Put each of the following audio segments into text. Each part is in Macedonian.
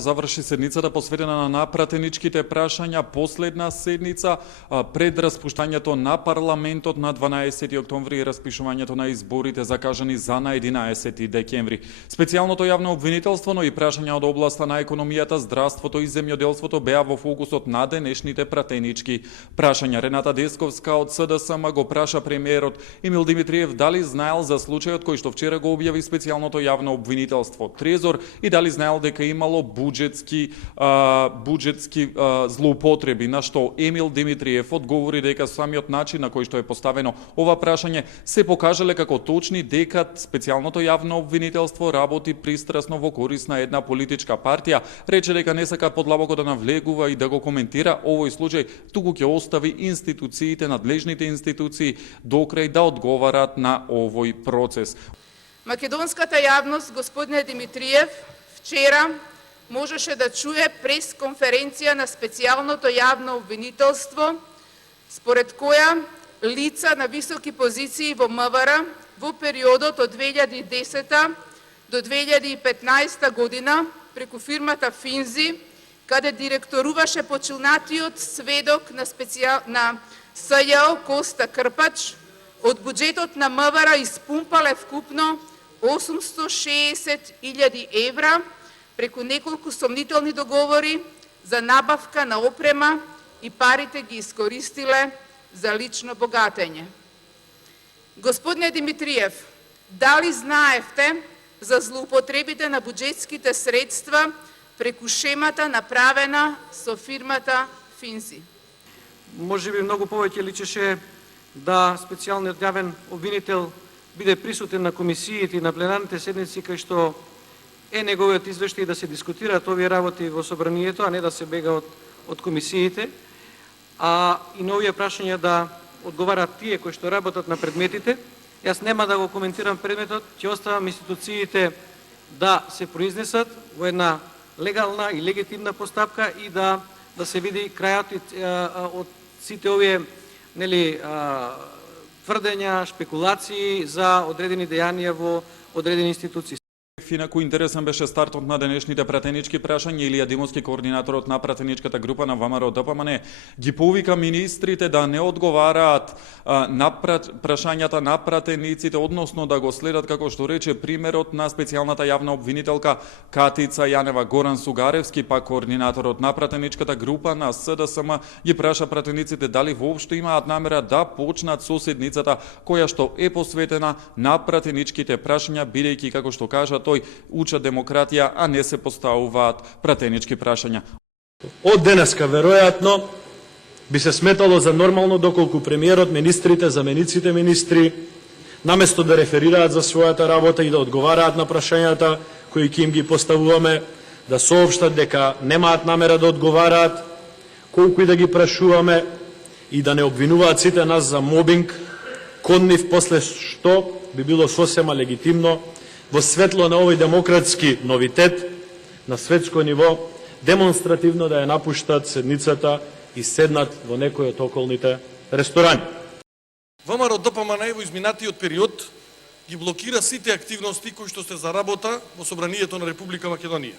Заврши седницата посветена на напратеничките прашања, последна седница пред распуштањето на парламентот на 12 октомври и распишувањето на изборите закажани за на 11 декември. Специјалното јавно обвинителство, но и прашања од областа на економијата, здравството и земјоделството беа во фокусот на денешните пратенички прашања. Рената Десковска од СДСМ го праша премиерот Емил Димитриев дали знаел за случајот кој што вчера го објави специјалното јавно обвинителство Трезор и дали знаел дека имало буџетски злоупотреби, на што Емил Димитриев одговори дека самиот начин на кој што е поставено ова прашање се покажале како точни, дека специјалното јавно обвинителство работи пристрасно во корис на една политичка партија. Рече дека не сака подлабоко да навлегува и да го коментира овој случај, туку ќе остави институциите, надлежните институции докрај да одговарат на овој процес. Македонската јавност, господине Димитриев, вчера можеше да чуе пресконференција на специјалното јавно обвинителство, според која лица на високи позиции во МВР во периодот од 2010 до 2015 година преку фирмата Финзи, каде директоруваше починатиот сведок на СЈО Коста Крпач, од буџетот на МВР испумпале вкупно 860.000 евра преку неколку сомнителни договори за набавка на опрема и парите ги искористиле за лично богатење. Господине Димитриев, дали знаевте за злоупотребите на буџетските средства преку шемата направена со фирмата Финзи? Може би многу повеќе личеше да специјалниот јавен обвинител биде присутен на комисиите и на пленарните седници кај што е неговиот извештај да се дискутираат овие работи во собранието, а не да се бега од комисиите, а и на овие прашања да одговараат тие кои што работат на предметите. Јас нема да го коментирам предметот, ќе оставам институциите да се произнесат во една легална и легитимна постапка и да се види крајот од сите овие тврдења, шпекулации за одредени дејанија во одредени институции. Инаку интересен беше стартот на денешните пратенички прашања. Илија Димовски, координаторот на пратеничката група на ВМРО ДПМН, ги повика министрите да не одговараат на прашањата на пратениците, односно да го следат, како што рече, примерот на специјалната јавна обвинителка Катица Јанева. Горан Сугаревски, пак координаторот на пратеничката група на СДСМ, ги праша пратениците дали воопшто имаат намера да почнат со седницата која што е посветена на пратеничките прашања, бидејќи, како што кажа тој, учат демократија, а не се поставуваат пратенички прашања. Од денеска, веројатно, би се сметало за нормално доколку премиерот, министрите, замениците министри, наместо да реферираат за својата работа и да одговараат на прашањата кои ќе им ги поставуваме, да соопштат дека немаат намера да одговараат, колку и да ги прашуваме, и да не обвинуваат сите нас за мобинг кон нив, после што би било сосема легитимно во светло на овој демократски новитет на светско ниво, демонстративно да ја напуштат седницата и седнат во некој од околните ресторани. ВМРО ДПМН во изминатиот период ги блокира сите активности кои што се за работа во собранието на Република Македонија.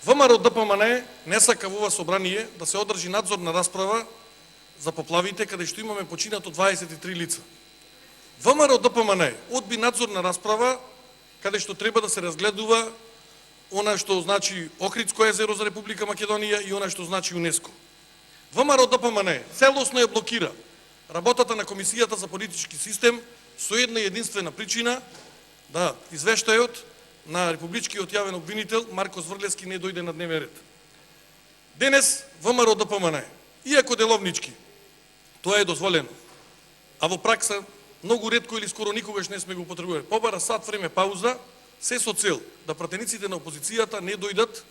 ВМРО ДПМН не сака во ова собрание да се одржи надзорна расправа за поплавите, каде што имаме починато 23 лица. ВМРО ДПМН одби надзорна расправа каде што треба да се разгледува она што значи Охридско езеро за Република Македонија и она што значи ЮНЕСКО. ВМРО ДПМН целосно ја блокира работата на Комисијата за политички систем со една единствена причина да извештајот на републичкиот јавен обвинител Марко Зврлевски не дојде на дневен ред. Денес ВМРО ДПМН, иако деловнички тоа е дозволено, а во пракса многу ретко или скоро никогаш не сме го употребували, побара сат време пауза, се со цел да пратениците на опозицијата не дојдат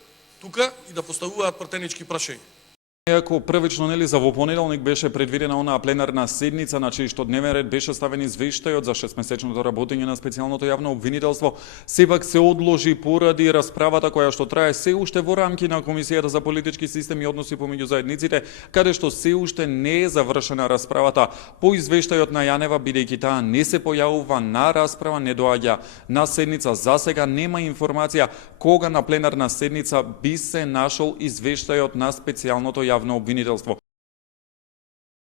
тука и да поставуваат пратенички прашања. Иако првично за во понеделник беше предвидена онаа пленарна седница на чиј што дневен ред беше ставен извештајот за 6-месечното работење на специјалното јавно обвинителство, сепак се одложи поради расправата која што трае се уште во рамки на Комисијата за политички систем и односи помеѓу заедниците, каде што се уште не е завршена расправата по извештајот на Јанева, бидејќи таа не се појавува на расправа, не доаѓа на седница. За сега нема информација кога на пленарна седница би се нашол извештајот на специјалното јавно обвинителство.